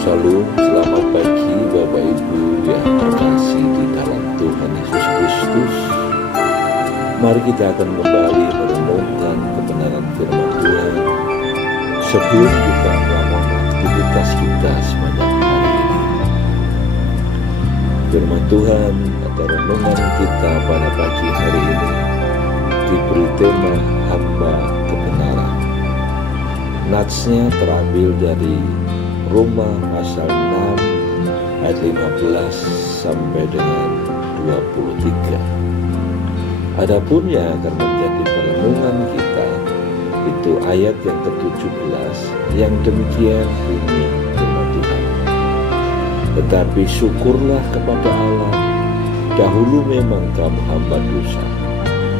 Shalom, selamat pagi Bapak Ibu yang terkasih di dalam Tuhan Yesus Kristus. Mari kita akan kembali merenungkan kebenaran firman Tuhan sebelum kita melakukan aktivitas kita sepanjang hari ini. Firman Tuhan atau renungan kita pada pagi hari ini diberi tema hamba kebenaran. Natsnya terambil dari Roma pasal 6 ayat 15 sampai dengan 23. Adapun yang akan menjadi perenungan kita itu ayat yang ke-17 yang demikian bunyi firman Tuhan. Tetapi syukurlah kepada Allah, dahulu memang kamu hamba dosa,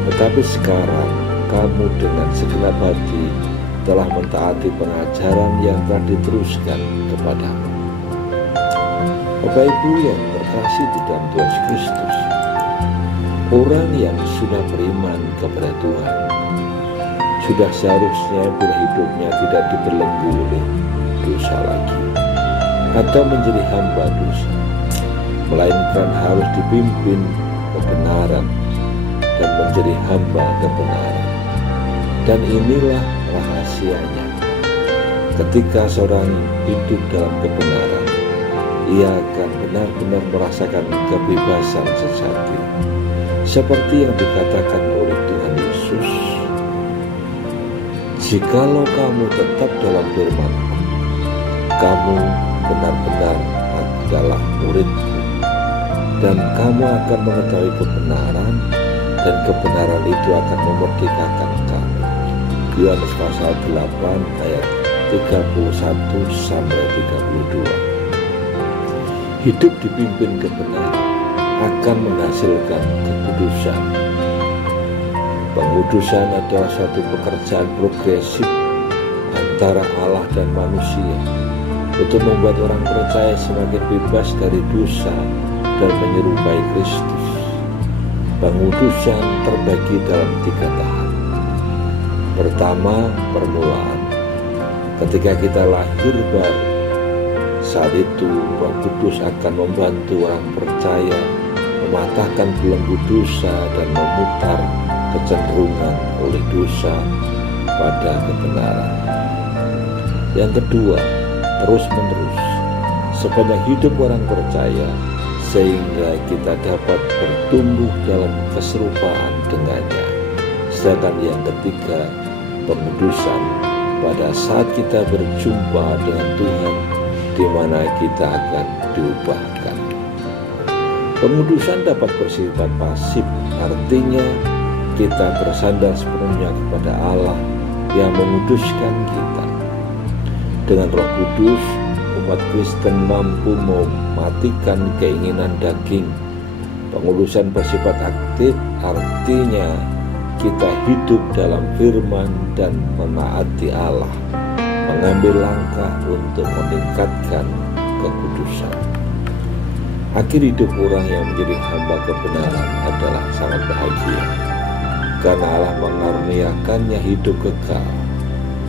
tetapi sekarang kamu dengan segenap hati telah mentaati pengajaran yang telah diteruskan kepadamu. Bapak Ibu yang terkasih di dalam Tuhan Yesus Kristus, orang yang sudah beriman kepada Tuhan sudah seharusnya bila hidupnya tidak dibelenggu oleh dosa lagi atau menjadi hamba dosa, melainkan harus dipimpin kebenaran dan menjadi hamba kebenaran. Dan inilah rahasianya. Ketika seorang hidup dalam kebenaran, ia akan benar-benar merasakan kebebasan sejati. Seperti yang dikatakan oleh Tuhan Yesus, "Jikalau kamu tetap dalam firman-Ku, kamu benar-benar adalah murid-Ku, dan kamu akan mengetahui kebenaran, dan kebenaran itu akan memerdekakan kamu." Yohanes pasal 8 ayat 31 sampai 32. Hidup dipimpin kebenaran akan menghasilkan kekudusan. Pengudusan adalah suatu pekerjaan progresif antara Allah dan manusia untuk membuat orang percaya semakin bebas dari dosa dan menyerupai Kristus. Pengudusan terbagi dalam 3 tahap. Pertama, permulaan. Ketika kita lahir baru, saat itu Roh Kudus akan membantu orang percaya mematahkan belenggu dosa dan memutar kecenderungan oleh dosa pada kebenaran. Yang kedua, terus-menerus sepanjang hidup orang percaya, sehingga kita dapat bertumbuh dalam keserupaan dengannya. Sedangkan yang ketiga, pengudusan, pada saat kita berjumpa dengan Tuhan, di mana kita akan diubahkan. Pengudusan dapat bersifat pasif, artinya kita bersandar sepenuhnya kepada Allah yang menguduskan kita. Dengan Roh Kudus, umat Kristen mampu mematikan keinginan daging. Pengudusan bersifat aktif, artinya kita hidup dalam firman dan menaati Allah, mengambil langkah untuk meningkatkan kekudusan. Akhir hidup orang yang menjadi hamba kebenaran adalah sangat bahagia, karena Allah mengaruniakannya hidup kekal.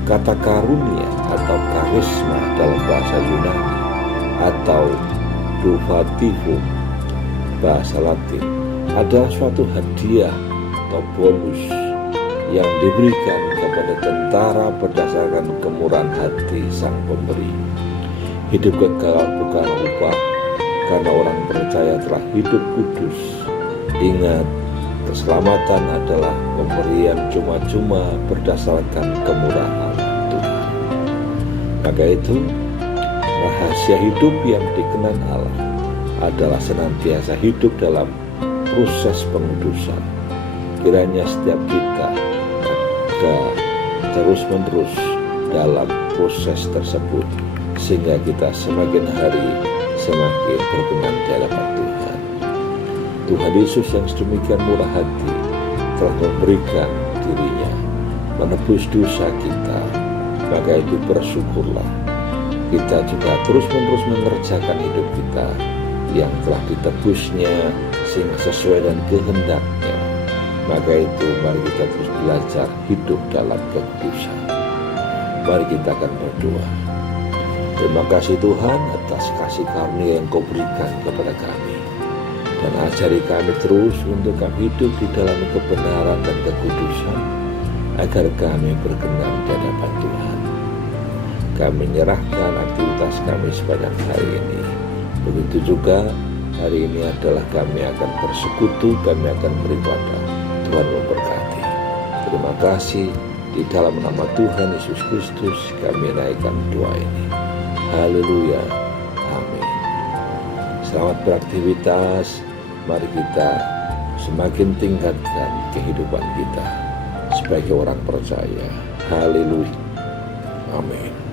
Kata karunia atau karisma dalam bahasa Yunani atau dovativum bahasa Latin adalah suatu hadiah atau bonus yang diberikan kepada tentara berdasarkan kemurahan hati sang pemberi. Hidup kekal bukan upah, karena orang percaya telah hidup kudus. Ingat, keselamatan adalah pemberian cuma-cuma berdasarkan kemurahan Tuhan. Maka itu, rahasia hidup yang dikenan Allah adalah senantiasa hidup dalam proses pengudusan. Kiranya setiap kita ada terus-menerus dalam proses tersebut, sehingga kita semakin hari semakin berkenan di hadapan Tuhan. Tuhan Yesus yang sedemikian murah hati telah memberikan dirinya menebus dosa kita. Maka itu bersyukurlah kita juga terus-menerus mengerjakan hidup kita yang telah ditebusnya sehingga sesuai dengan kehendaknya. Maka itu mari kita terus belajar hidup dalam kekudusan. Mari kita akan berdoa. Terima kasih Tuhan atas kasih karunia yang Kau berikan kepada kami. Dan ajari kami terus untuk kami hidup di dalam kebenaran dan kekudusan, agar kami berkenan di hadapan Tuhan. Kami menyerahkan aktivitas kami sepanjang hari ini. Begitu juga hari ini adalah kami akan bersekutu, kami akan beribadah. Tuhan memberkati. Terima kasih, di dalam nama Tuhan Yesus Kristus kami naikkan doa ini. Haleluya. Amin. Selamat beraktivitas. Mari kita semakin tingkatkan kehidupan kita sebagai orang percaya. Haleluya. Amin.